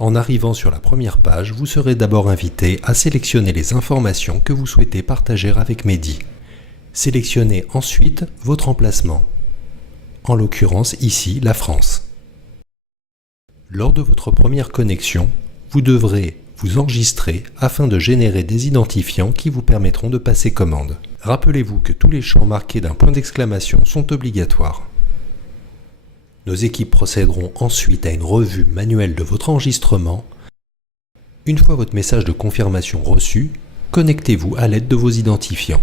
En arrivant sur la première page, vous serez d'abord invité à sélectionner les informations que vous souhaitez partager avec Mehdi. Sélectionnez ensuite votre emplacement. En l'occurrence ici, la France. Lors de votre première connexion, vous devrez vous enregistrer afin de générer des identifiants qui vous permettront de passer commande. Rappelez-vous que tous les champs marqués d'un point d'exclamation sont obligatoires. Nos équipes procéderont ensuite à une revue manuelle de votre enregistrement. Une fois votre message de confirmation reçu, connectez-vous à l'aide de vos identifiants.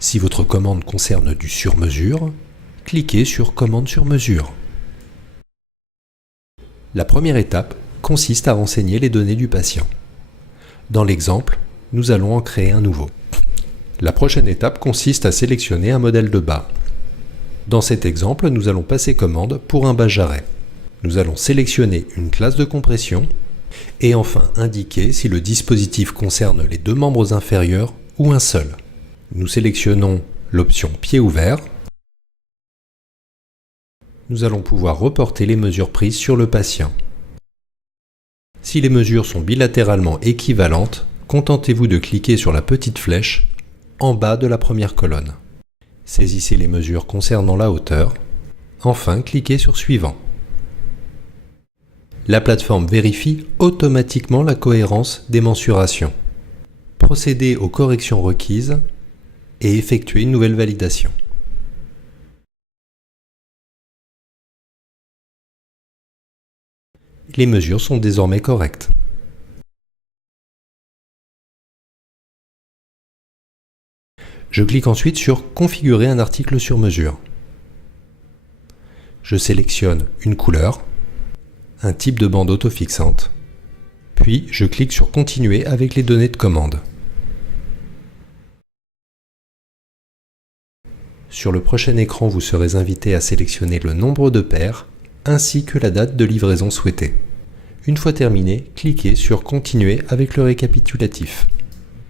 Si votre commande concerne du sur-mesure, cliquez sur « Commande sur mesure ». La première étape consiste à renseigner les données du patient. Dans l'exemple, nous allons en créer un nouveau. La prochaine étape consiste à sélectionner un modèle de bas. Dans cet exemple, nous allons passer commande pour un bas jarret. Nous allons sélectionner une classe de compression et enfin indiquer si le dispositif concerne les deux membres inférieurs ou un seul. Nous sélectionnons l'option pied ouvert. Nous allons pouvoir reporter les mesures prises sur le patient. Si les mesures sont bilatéralement équivalentes, contentez-vous de cliquer sur la petite flèche en bas de la première colonne. Saisissez les mesures concernant la hauteur. Enfin, cliquez sur Suivant. La plateforme vérifie automatiquement la cohérence des mensurations. Procédez aux corrections requises et effectuez une nouvelle validation. Les mesures sont désormais correctes. Je clique ensuite sur « Configurer un article sur mesure ». Je sélectionne une couleur, un type de bande autofixante, puis je clique sur « Continuer avec les données de commande ». Sur le prochain écran, vous serez invité à sélectionner le nombre de paires ainsi que la date de livraison souhaitée. Une fois terminé, cliquez sur « Continuer avec le récapitulatif ».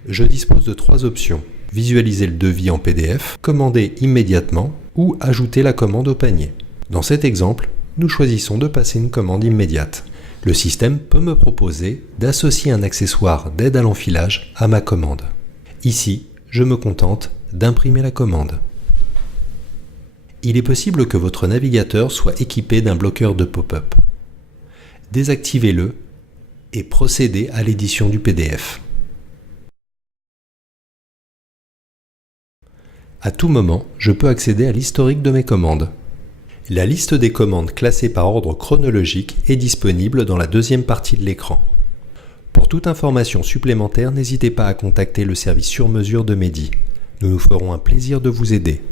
Je dispose de 3 options. Visualiser le devis en PDF, commander immédiatement ou ajouter la commande au panier. Dans cet exemple, nous choisissons de passer une commande immédiate. Le système peut me proposer d'associer un accessoire d'aide à l'enfilage à ma commande. Ici, je me contente d'imprimer la commande. Il est possible que votre navigateur soit équipé d'un bloqueur de pop-up. Désactivez-le et procédez à l'édition du PDF. À tout moment, je peux accéder à l'historique de mes commandes. La liste des commandes classées par ordre chronologique est disponible dans la deuxième partie de l'écran. Pour toute information supplémentaire, n'hésitez pas à contacter le service sur mesure de Mehdi. Nous nous ferons un plaisir de vous aider.